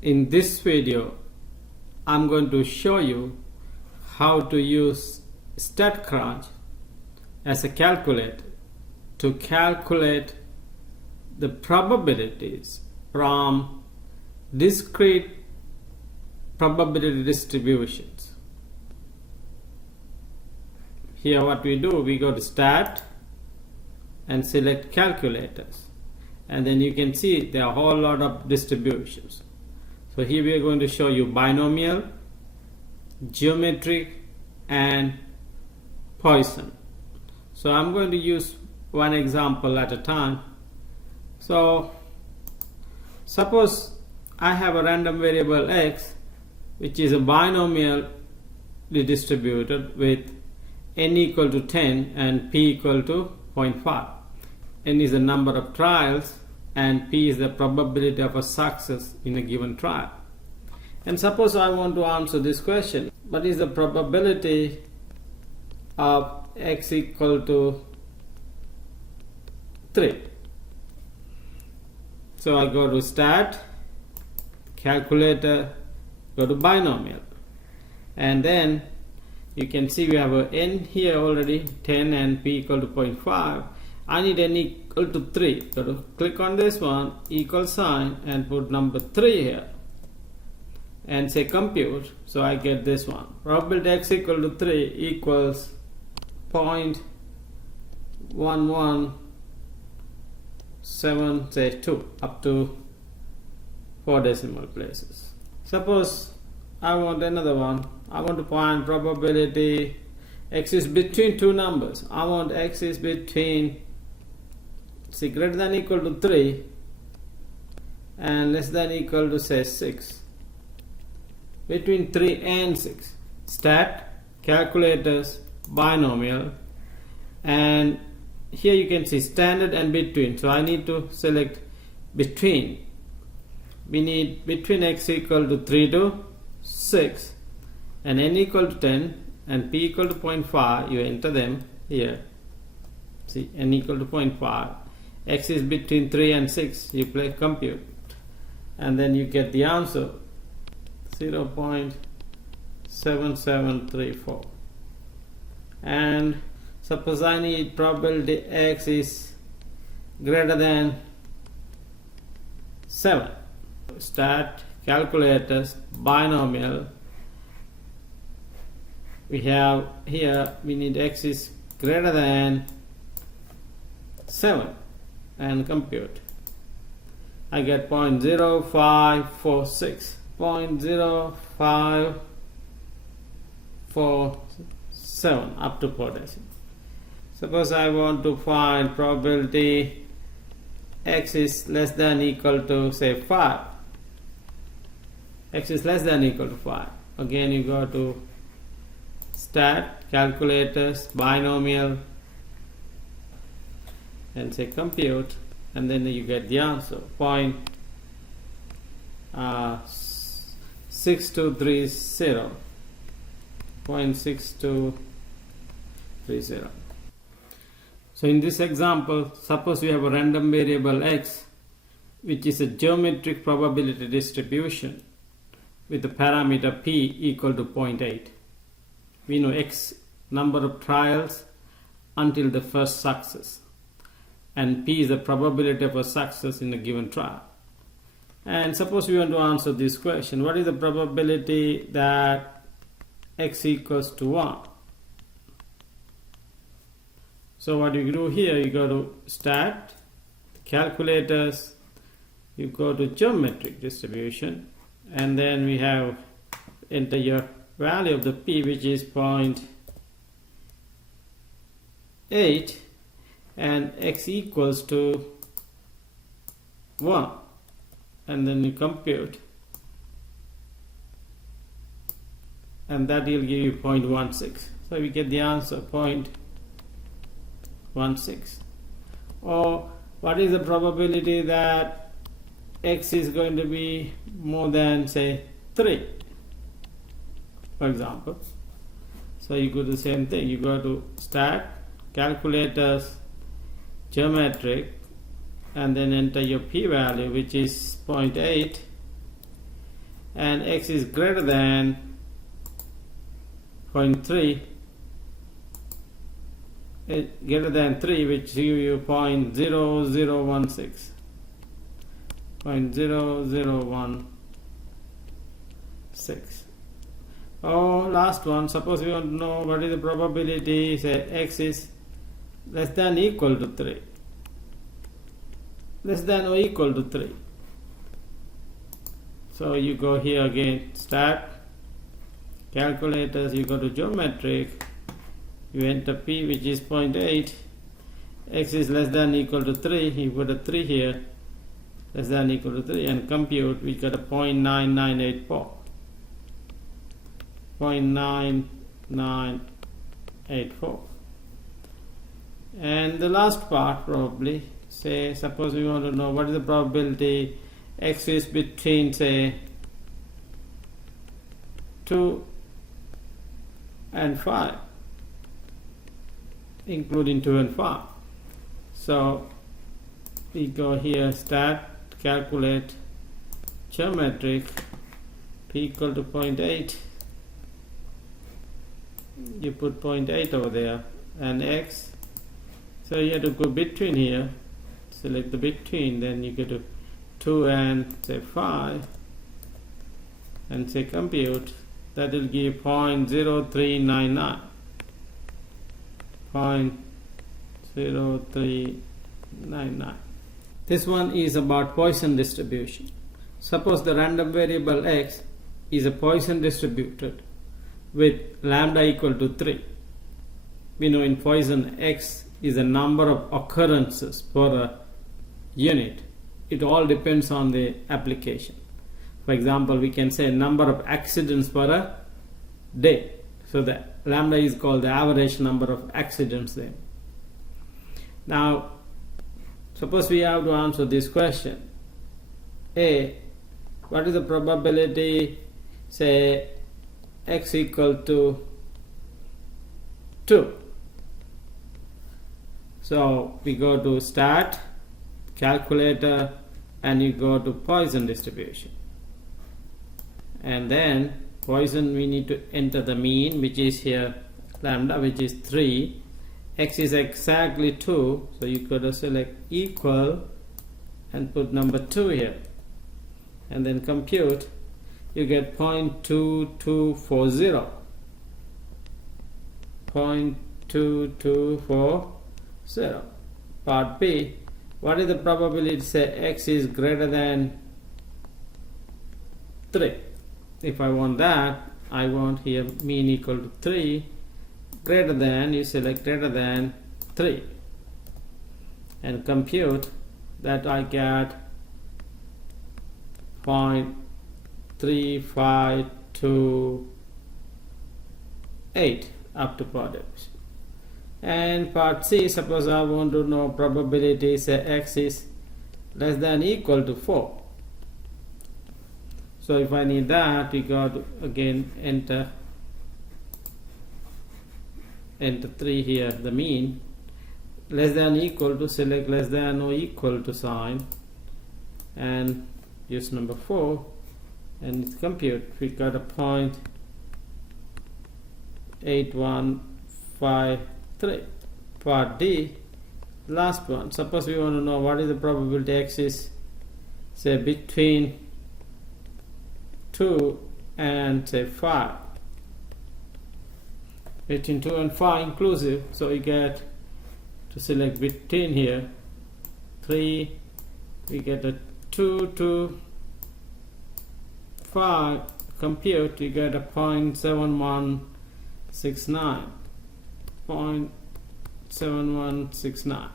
In this video, I'm going to show you how to use StatCrunch as a calculator to calculate the probabilities from discrete probability distributions. Here what we do, we go to Stat and select Calculators, and then you can see there are a whole lot of distributions. So here we are going to show you binomial, geometric, and Poisson. So I'm going to use one example at a time. So suppose I have a random variable x which is a binomially distributed with n equal to 10 and p equal to 0.5. N is the number of trials and p is the probability of a success in a given trial. And suppose I want to answer this question: what is the probability of x equal to 3? So I go to Stat, Calculator, go to Binomial, and then you can see we have a n here already, 10, and p equal to 0.5. I need n equal to 3. So to click on this one, equal sign, and put number 3 here and say compute. So I get this one. Probability x equal to 3 equals 0.1172 up to 4 decimal places. Suppose I want another one. I want to find probability x is between two numbers. I want x is between, say, greater than equal to 3 and less than equal to, say, 6. Between 3 and 6. Stat, Calculators, Binomial, and here you can see standard and between. So I need to select between. We need between x equal to 3 to 6 and n equal to 10 and p equal to 0.5. You enter them here. See, n equal to 0.5. X is between 3 and 6. You play compute, and then you get the answer 0.7734. And suppose I need probability x is greater than 7. Stat, Calculators, Binomial. We have here, we need x is greater than 7 and compute. I get 0.0546. 0.0547 up to 4 decimal. Suppose I want to find probability x is less than equal to, say, 5. X is less than equal to 5. Again you go to Stat, Calculators, Binomial, and say compute, and then you get the answer 0.6230. 0.6230. So in this example, suppose we have a random variable x which is a geometric probability distribution with the parameter p equal to 0.8. We know x number of trials until the first success, and p is the probability of a success in a given trial. And suppose we want to answer this question: what is the probability that x equals to 1? So what you do here, you go to Stat, Calculators, you go to Geometric Distribution, and then we have enter your value of the p, which is 0.8, and x equals to 1, and then you compute, and that will give you 0.16. So we get the answer 0.16. Or what is the probability that x is going to be more than, say, 3, for example? So you do the same thing. You go to Stat, Calculators, Geometric, and then enter your p-value, which is 0.8, and x is greater than 0.3, greater than 3, which give you 0.0016. 0.0016. Oh, last one. Suppose we want to know what is the probability, say x is less than or equal to 3. Less than or equal to 3. So you go here again, start calculators, you go to geometric, you enter p, which is 0.8, x is less than or equal to 3, you put a 3 here, less than or equal to 3, and compute, we got a 0.9984. 0.9984. And the last part, probably, say, suppose we want to know what is the probability x is between, say, 2 and 5, including 2 and 5. So we go here, start, calculate, geometric, p equal to 0.8. You put 0.8 over there, and x, so you have to go between here, select the between, then you go to 2 and say 5, and say compute, that will give 0.0399. 0.0399. This one is about Poisson distribution. Suppose the random variable x is a Poisson distributed with lambda equal to 3. We know in Poisson x is a number of occurrences per a unit. It all depends on the application. For example, we can say number of accidents per a day. So the lambda is called the average number of accidents there. Now, suppose we have to answer this question. A, what is the probability, say, x equal to 2? So we go to start, calculator, and you go to Poisson distribution. And then Poisson, we need to enter the mean, which is here lambda, which is 3. X is exactly 2, so you could select equal and put number 2 here, and then compute. You get 0.2240. 0.2240. Part B, what is the probability, say x is greater than 3? If I want that, I want here mean equal to 3, greater than, you select greater than 3, and compute, that I get 0.3528 up to product. And part C, suppose I want to know probability, say x is less than or equal to 4. So if I need that, we got to again enter 3 here, the mean, less than or equal to, select less than or equal to sign, and use number 4, and compute. We got a 0.8153. Part D, last one. Suppose we want to know what is the probability x is, say, between 2 and say 5. Between 2 and 5 inclusive, so you get to select between here 3, we get a 2 to 5, compute, you get a 0.7169. 0.7169.